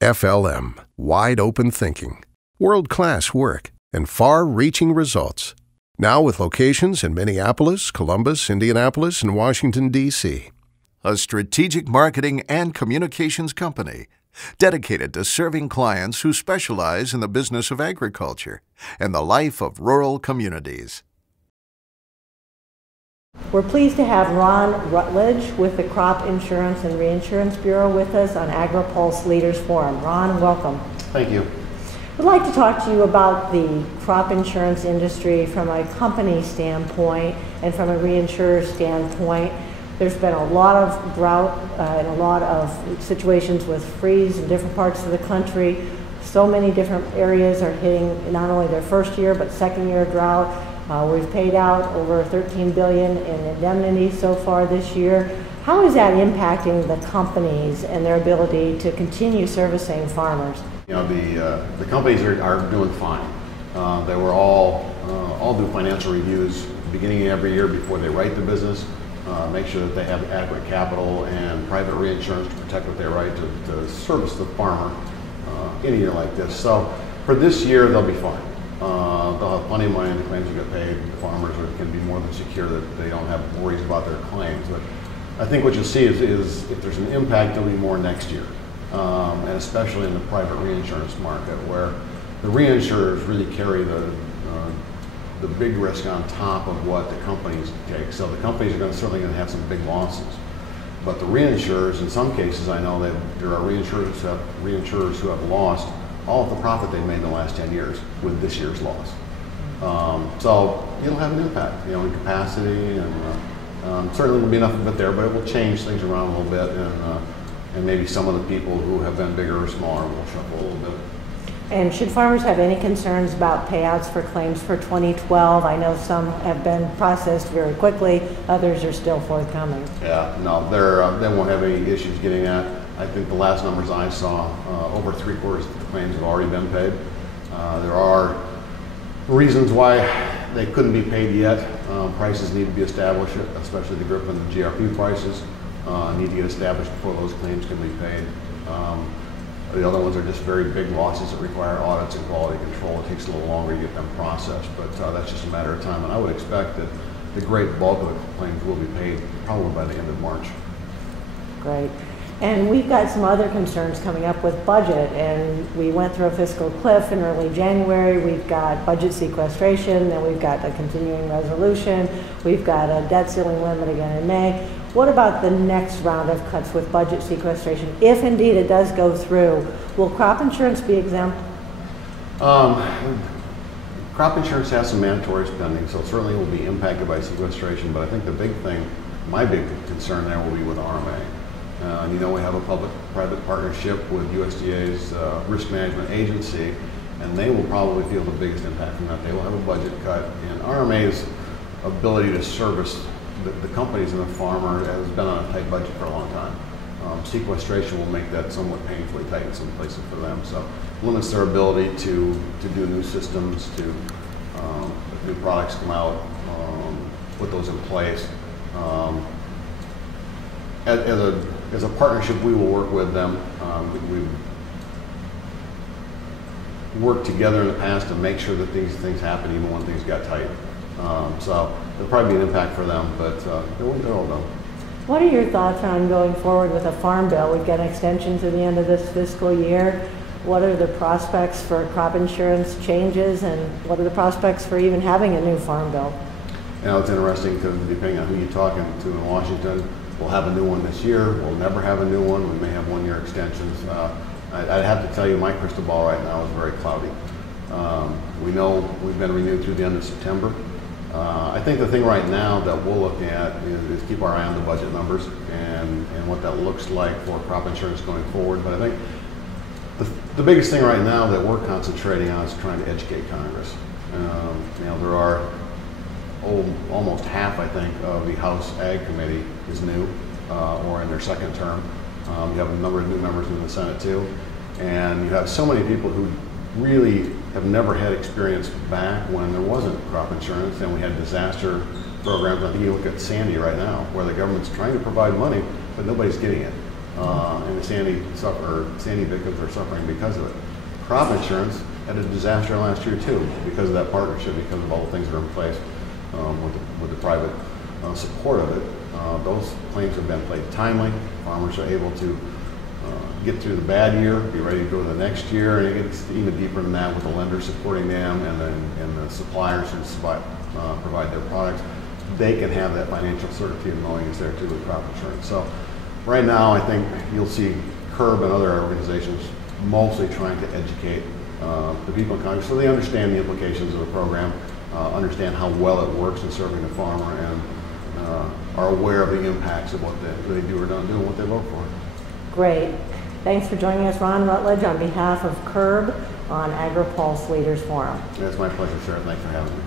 FLM, wide open thinking, world-class work, and far-reaching results. Now with locations in Minneapolis, Columbus, Indianapolis, and Washington, D.C. A strategic marketing and communications company dedicated to serving clients who specialize in the business of agriculture and the life of rural communities. We're pleased to have Ron Rutledge with the Crop Insurance and Reinsurance Bureau with us on Agri-Pulse Leaders Forum. Ron, welcome. Thank you. I'd like to talk to you about the crop insurance industry from a company standpoint and from a reinsurer standpoint. There's been a lot of drought and a lot of situations with freeze in different parts of the country. So many different areas are hitting not only their first year but second year drought. We've paid out over $13 billion in indemnity so far this year. How is that impacting the companies and their ability to continue servicing farmers? You know, the companies are doing fine. They were all do financial reviews beginning of every year before they write the business, make sure that they have adequate capital and private reinsurance to protect what they write to service the farmer in a year like this. So for this year, they'll be fine. They'll have plenty of money and the claims will get paid. The farmers can be more than secure that they don't have worries about their claims. But I think what you'll see is if there's an impact, there'll be more next year. And especially in the private reinsurance market, where the reinsurers really carry the big risk on top of what the companies take. So the companies are certainly going to have some big losses. But the reinsurers, in some cases, I know that there are reinsurers who have lost all of the profit they made in the last 10 years with this year's loss. So it'll have an impact, you know, in capacity, and certainly will be enough of it there, but it will change things around a little bit, and maybe some of the people who have been bigger or smaller will shuffle a little bit. And should farmers have any concerns about payouts for claims for 2012? I know some have been processed very quickly, others are still forthcoming. Yeah, no, they won't have any issues getting that. I think the last numbers I saw, over 3/4 of the claims have already been paid. There are reasons why they couldn't be paid yet. Prices need to be established, especially the GRIP and the GRP prices need to get established before those claims can be paid. The other ones are just very big losses that require audits and quality control. It takes a little longer to get them processed, but that's just a matter of time. And I would expect that the great bulk of the claims will be paid probably by the end of March. Great. And we've got some other concerns coming up with budget, and we went through a fiscal cliff in early January. We've got budget sequestration, then we've got a continuing resolution, we've got a debt ceiling limit again in May. What about the next round of cuts with budget sequestration? If indeed it does go through, will crop insurance be exempt? Crop insurance has some mandatory spending, so it certainly will be impacted by sequestration, but I think the big thing, my big concern there will be with RMA. You know, we have a public-private partnership with USDA's risk management agency, and they will probably feel the biggest impact from that. They will have a budget cut, and RMA's ability to service the companies and the farmer has been on a tight budget for a long time. Sequestration will make that somewhat painfully tight in some places for them, so limits their ability to do new systems, to if new products come out, put those in place. As a partnership, we will work with them. We've worked together in the past to make sure that these things happen even when things got tight. So there'll probably be an impact for them, but they're all done. What are your thoughts on going forward with a farm bill? We've got an extension to the end of this fiscal year. What are the prospects for crop insurance changes, and what are the prospects for even having a new farm bill? You know, it's interesting because depending on who you're talking to in Washington, we'll have a new one this year. We'll never have a new one. We may have one-year extensions. I'd have to tell you my crystal ball right now is very cloudy. We know we've been renewed through the end of September. I think the thing right now that we'll look at is keep our eye on the budget numbers and what that looks like for crop insurance going forward. But I think the biggest thing right now that we're concentrating on is trying to educate Congress. You know, there are almost half, I think, of the House Ag Committee is new or in their second term. You have a number of new members in the Senate too, and you have so many people who really have never had experience back when there wasn't crop insurance and we had disaster programs. I think you look at Sandy right now, where the government's trying to provide money, but nobody's getting it. and the Sandy victims are suffering because of it. Crop insurance had a disaster last year too, because of that partnership, because of all the things that are in place with the private support of it. Those claims have been paid timely. Farmers are able to get through the bad year, be ready to go to the next year, and it gets even deeper than that with the lenders supporting them and the suppliers who provide their products. They can have that financial certainty of knowing it's there too with crop insurance. So right now, I think you'll see CURB and other organizations mostly trying to educate the people in Congress so they understand the implications of the program, understand how well it works in serving the farmer, and are aware of the impacts of what they do or don't do and what they vote for. Great. Thanks for joining us, Ron Rutledge, on behalf of CURB on Agri-Pulse Leaders Forum. It's my pleasure, Sarah. Thanks for having me.